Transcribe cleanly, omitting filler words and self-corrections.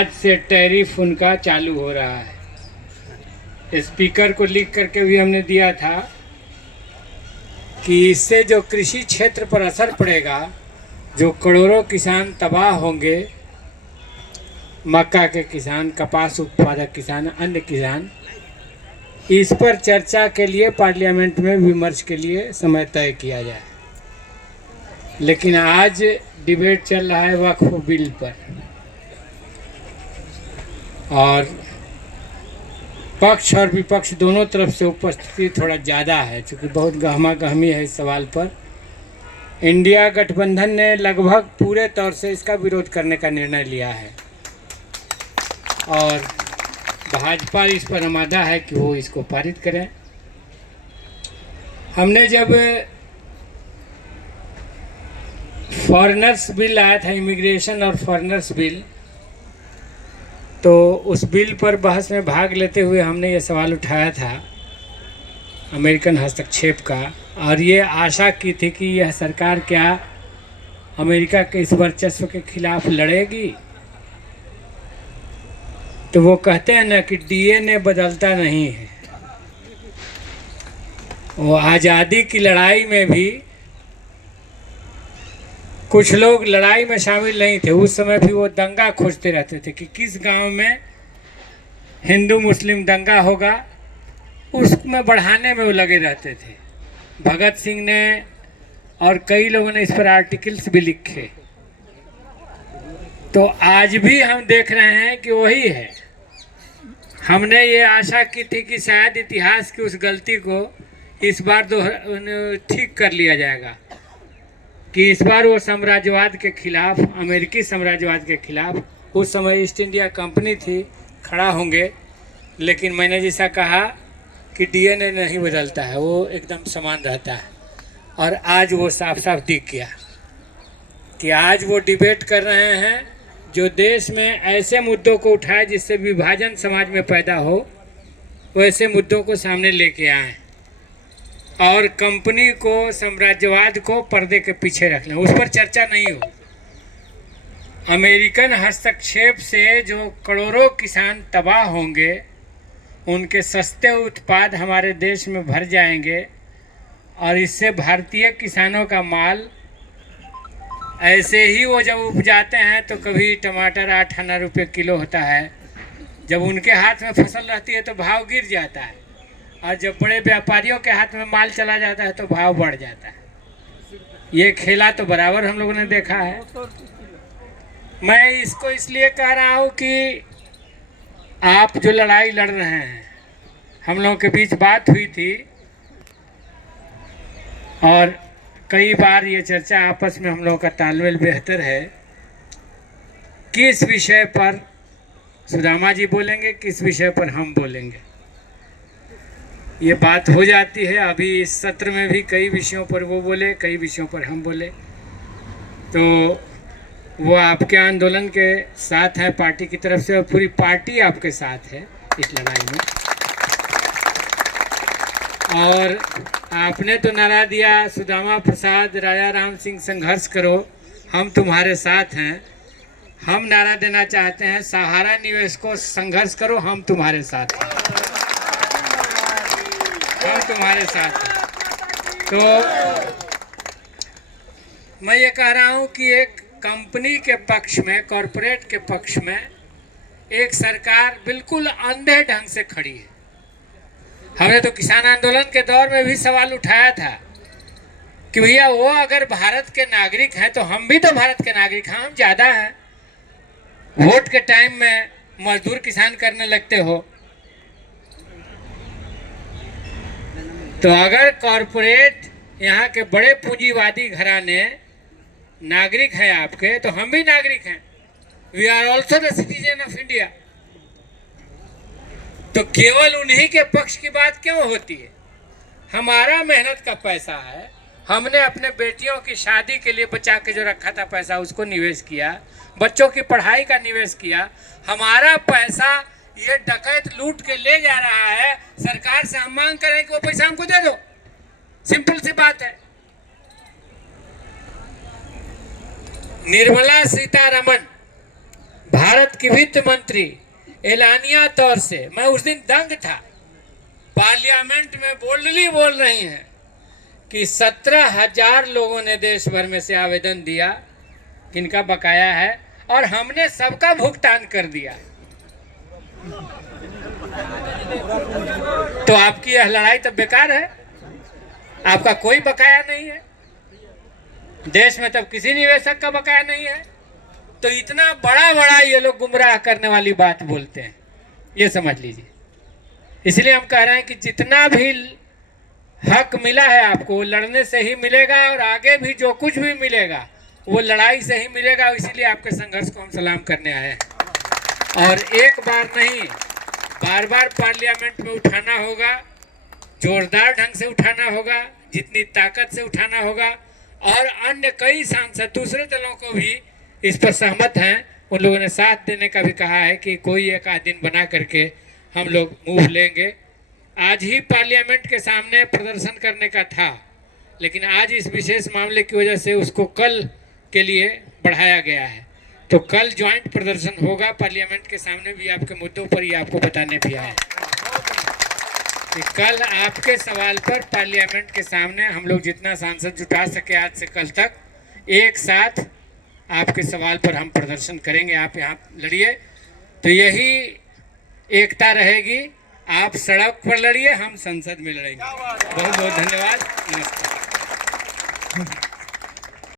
आज से टैरिफ उनका चालू हो रहा है। स्पीकर को लिख करके भी हमने दिया था कि इससे जो कृषि क्षेत्र पर असर पड़ेगा, जो करोड़ों किसान तबाह होंगे, मक्का के किसान, कपास उत्पादक किसान, अन्य किसान, इस पर चर्चा के लिए पार्लियामेंट में विमर्श के लिए समय तय किया जाए। लेकिन आज डिबेट चल रहा है वक्फ बिल पर, और पक्ष और विपक्ष दोनों तरफ से उपस्थिति थोड़ा ज़्यादा है, क्योंकि बहुत गहमा गहमी है इस सवाल पर। इंडिया गठबंधन ने लगभग पूरे तौर से इसका विरोध करने का निर्णय लिया है और भाजपा इस पर आमादा है कि वो इसको पारित करें। हमने जब फॉरेनर्स बिल आया था, इमिग्रेशन और फॉरेनर्स बिल, तो उस बिल पर बहस में भाग लेते हुए हमने ये सवाल उठाया था अमेरिकन हस्तक्षेप का, और ये आशा की थी कि यह सरकार क्या अमेरिका के इस वर्चस्व के खिलाफ लड़ेगी। तो वो कहते हैं ना कि डीएनए बदलता नहीं है। वो आज़ादी की लड़ाई में भी कुछ लोग लड़ाई में शामिल नहीं थे। उस समय भी वो दंगा खोजते रहते थे कि किस गांव में हिंदू मुस्लिम दंगा होगा, उसमें बढ़ाने में वो लगे रहते थे। भगत सिंह ने और कई लोगों ने इस पर आर्टिकल्स भी लिखे। तो आज भी हम देख रहे हैं कि वही है। हमने ये आशा की थी कि शायद इतिहास की उस गलती को इस बार ठीक कर लिया जाएगा, कि इस बार वो साम्राज्यवाद के खिलाफ, अमेरिकी साम्राज्यवाद के खिलाफ, उस समय ईस्ट इंडिया कंपनी थी, खड़ा होंगे। लेकिन मैंने जैसा कहा कि डीएनए नहीं बदलता है, वो एकदम समान रहता है। और आज वो साफ साफ दिख गया कि आज वो डिबेट कर रहे हैं जो देश में ऐसे मुद्दों को उठाए जिससे विभाजन समाज में पैदा हो, वैसे मुद्दों को सामने लेके आए और कंपनी को, साम्राज्यवाद को पर्दे के पीछे रख लें, उस पर चर्चा नहीं हो। अमेरिकन हस्तक्षेप से जो करोड़ों किसान तबाह होंगे, उनके सस्ते उत्पाद हमारे देश में भर जाएंगे और इससे भारतीय किसानों का माल, ऐसे ही वो जब उपजाते हैं तो कभी टमाटर 8 रुपये किलो होता है, जब उनके हाथ में फसल रहती है तो भाव गिर जाता है, और जब बड़े व्यापारियों के हाथ में माल चला जाता है तो भाव बढ़ जाता है। ये खेला तो बराबर हम लोगों ने देखा है। मैं इसको इसलिए कह रहा हूँ कि आप जो लड़ाई लड़ रहे हैं, हम लोगों के बीच बात हुई थी और कई बार ये चर्चा आपस में हम लोगों का तालमेल बेहतर है। किस विषय पर सुदामा जी बोलेंगे, किस विषय पर हम बोलेंगे, ये बात हो जाती है। अभी इस सत्र में भी कई विषयों पर वो बोले, कई विषयों पर हम बोले। तो वो आपके आंदोलन के साथ है पार्टी की तरफ से, और पूरी पार्टी आपके साथ है इस लड़ाई में। और आपने तो नारा दिया, सुदामा प्रसाद, राजा राम सिंह संघर्ष करो, हम तुम्हारे साथ हैं। हम नारा देना चाहते हैं, सहारा निवेशकों संघर्ष करो, हम तुम्हारे साथ हैं, हम तुम्हारे साथ हैं। तो मैं ये कह रहा हूँ कि एक कंपनी के पक्ष में, कॉरपोरेट के पक्ष में एक सरकार बिल्कुल अंधे ढंग से खड़ी है। हमने तो किसान आंदोलन के दौर में भी सवाल उठाया था कि भैया वो अगर भारत के नागरिक हैं तो हम भी तो भारत के नागरिक हैं, हम ज़्यादा हैं। वोट के टाइम में मजदूर किसान करने लगते हो, तो अगर कॉरपोरेट, यहाँ के बड़े पूंजीवादी घराने नागरिक हैं आपके, तो हम भी नागरिक हैं। We are also the citizen of India. तो केवल उन्हीं के पक्ष की बात क्यों होती है? हमारा मेहनत का पैसा है, हमने अपने बेटियों की शादी के लिए बचा के जो रखा था पैसा, उसको निवेश किया, बच्चों की पढ़ाई का निवेश किया। हमारा पैसा ये डकैत लूट के ले जा रहा है। सरकार से हम मांग करें कि वो पैसा हमको दे दो, सिंपल सी बात है। निर्मला सीतारमण भारत की वित्त मंत्री एलानिया तौर से, मैं उस दिन दंग था, पार्लियामेंट में बोल्डली बोल रही हैं कि 17,000 लोगों ने देश भर में से आवेदन दिया किनका बकाया है और हमने सबका भुगतान कर दिया। तो आपकी यह लड़ाई तब बेकार है, आपका कोई बकाया नहीं है, देश में तब किसी निवेशक का बकाया नहीं है। तो इतना बड़ा बड़ा ये लोग गुमराह करने वाली बात बोलते हैं, ये समझ लीजिए। इसलिए हम कह रहे हैं कि जितना भी हक मिला है आपको वो लड़ने से ही मिलेगा और आगे भी जो कुछ भी मिलेगा वो लड़ाई से ही मिलेगा। इसीलिए आपके संघर्ष को हम सलाम करने आए हैं और एक बार नहीं, बार बार पार्लियामेंट में उठाना होगा, जोरदार ढंग से उठाना होगा, जितनी ताकत से उठाना होगा। और अन्य कई सांसद दूसरे दलों को भी इस पर सहमत हैं, उन लोगों ने साथ देने का भी कहा है कि कोई एक आध दिन बना करके हम लोग मूव लेंगे। आज ही पार्लियामेंट के सामने प्रदर्शन करने का था, लेकिन आज इस विशेष मामले की वजह से उसको कल के लिए बढ़ाया गया है। तो कल ज्वाइंट प्रदर्शन होगा पार्लियामेंट के सामने भी, आपके मुद्दों पर ही आपको बताने भी आए कि कल आपके सवाल पर पार्लियामेंट के सामने हम लोग जितना सांसद जुटा सके आज से कल तक एक साथ आपके सवाल पर हम प्रदर्शन करेंगे। आप यहाँ लड़िए तो यही एकता रहेगी। आप सड़क पर लड़िए, हम संसद में लड़ेंगे। बहुत बहुत धन्यवाद, नमस्कार।